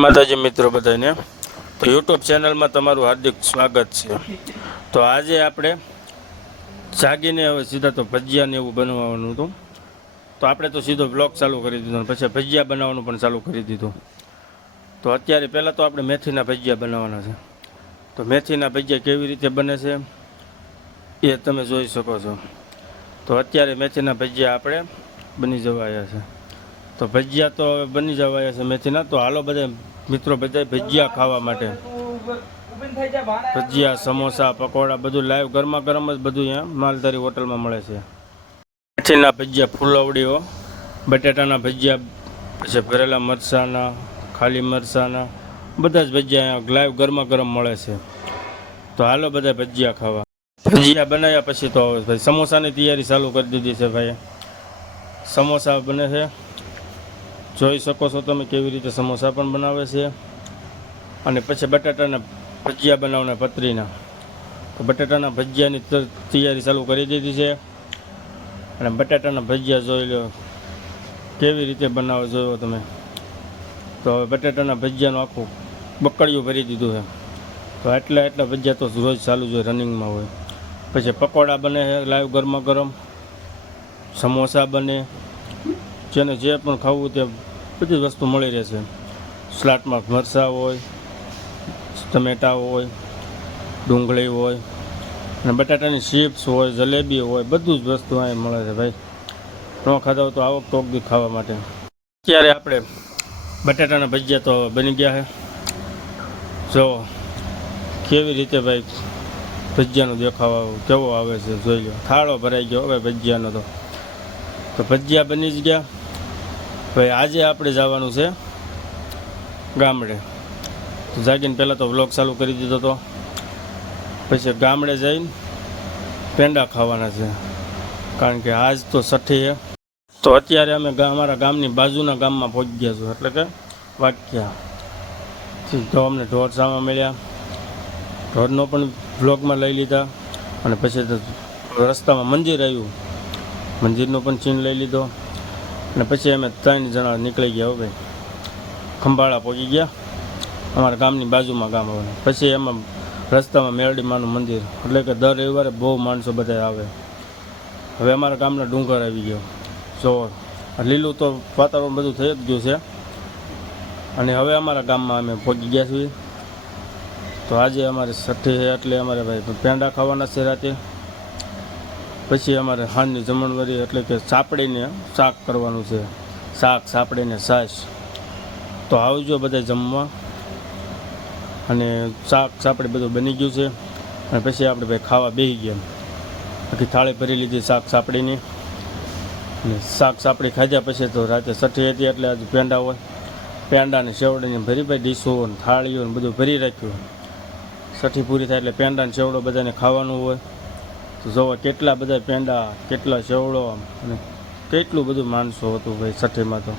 માતાજી મિત્રો બધાને. તો યુટ્યુબ ચેનલમાં તમારું હાર્દિક સ્વાગત છે. તો આજે આપણે જાગીને હવે સીધા તો ભજીયા ને એવું બનાવવાનું હતું. તો આપણે તો સીધો બ્લોગ ચાલુ કરી દીધો પછી ભજીયા બનાવવાનું પણ ચાલુ કરી દીધું. તો અત્યારે પહેલાં તો આપણે મેથીના ભજીયા બનાવવાના છે. તો મેથીના ભજીયા કેવી રીતે બને છે એ તમે જોઈ શકો છો. તો અત્યારે મેથીના ભજીયા આપણે બની જવાયા છે. તો ભજીયા તો હવે બની જવાયા છે મેથીના. તો હાલો બધા મિત્રો બધા ભજીયા ખાવા માટે. ભજીયા, સમોસા, પકોડા બધું લાઈવ ગરમા ગરમ જ બધું અહીંયા માલધારી હોટલમાં મળે છે. કચ્છીના ભજીયા ફૂલવડીઓ, બટેટાના ભજીયા, પછી ભરેલા મરચાંના, ખાલી મરચાંના, બધા જ ભજીયા અહીંયા લાઈવ ગરમા ગરમ મળે છે. તો હાલો બધા ભજીયા ખાવા. ભજીયા બનાવ્યા પછી તો ભાઈ સમોસાની તૈયારી ચાલુ કરી દીધી છે ભાઈ. સમોસા બને છે જોઈ શકો છો તમે કેવી રીતે સમોસા પણ બનાવે છે. અને પછી બટાટાના ભજીયા બનાવવાના પતરીના. તો બટાટાના ભજીયાની તૈયારી ચાલુ કરી દીધી છે. અને બટાટાના ભજીયા જોઈ લો. કેવી રીતે બનાવો જોયો તમે? તો હવે બટાટાના ભજીયાનું આખું બકડિયું ભરી દીધું છે. તો એટલા એટલા ભજીયા તો રોજ ચાલુ જ હોય, રનિંગમાં હોય. પછી પકોડા બને છે લાઈવ ગરમા ગરમ. સમોસા બને. જેને જે પણ ખાવું તે બધી વસ્તુ મળી રહેશે સ્લાટમાં મરચાં હોય, ટમેટા હોય, ડુંગળી હોય, અને બટાટાની ચિપ્સ હોય, જલેબી હોય, બધું જ વસ્તુ અહીં મળે છે ભાઈ. ન ખાધા હોય તો આવો ટોક બી ખાવા માટે. અત્યારે આપણે બટાટાના ભજીયા તો બની ગયા છે. જો, કેવી રીતે ભાઈ ભજીયાનો દેખાવ કેવો આવે છે જોઈ લો. થાળો ભરાઈ ગયો હવે ભજીયાનો તો. તો ભજીયા બની જ ગયા. ભાઈ, આજે આપણે જવાનું છે ગામડે. તો જાગીને પહેલાં તો વ્લોગ ચાલુ કરી દીધો તો. પછી ગામડે જઈને પેંડા ખાવાના છે. કારણ કે આજ તો છઠ્ઠી છે. તો અત્યારે અમે અમારા ગામની બાજુના ગામમાં પહોંચી ગયા છું એટલે કે વાક્યા. તો અમને ઢોર સામા મળ્યા. ઢોરનો પણ વ્લોગમાં લઈ લીધા. અને પછી રસ્તામાં મંદિર આવ્યું. મંદિરનો પણ ચીન લઈ લીધો. અને પછી અમે ત્રણ જણા નીકળી ગયા હવે ખંભાળા પહોંચી ગયા. અમારા ગામની બાજુમાં ગામ આવે પછી એમાં રસ્તામાં મેરડીમાનું મંદિર. એટલે કે દર રવિવારે બહુ માણસો બધા આવે. હવે અમારા ગામના ડુંગર આવી ગયો. જો લીલું તો વાતાવરણ બધું થઈ જ ગયું છે. અને હવે અમારા ગામમાં અમે પહોંચી ગયા છીએ. તો આજે અમારે છઠ્ઠી છે એટલે અમારે ભાઈ પેંડા ખાવાના છે રાતે. પછી અમારે હાનની જમણવારી એટલે કે સાપડીને શાક કરવાનું છે. શાક સાપડીને છાશ. તો આવજો બધા જમવા. અને શાક, સાપડી બધું બની ગયું છે. અને પછી આપણે ભાઈ ખાવા બેસી ગયા. આખી થાળી ભરી લીધી શાક, સાપડીની. અને શાક, સાપડી ખાધ્યા પછી તો રાતે છઠ્ઠી હતી એટલે આજે પેંડા હોય. પેંડાને સેવડીને ભરી ભાઈ ડીશો ને થાળીઓ ને બધું ભરી રાખ્યું. છઠ્ઠી પૂરી થાય એટલે પેંડા ને સેવડો બધાને ખાવાનું હોય. તો જોવા કેટલા બધા પેંડા, કેટલા સેવડો અને કેટલું બધું માણસો હતું ભાઈ છઠ્ઠીમાં તો.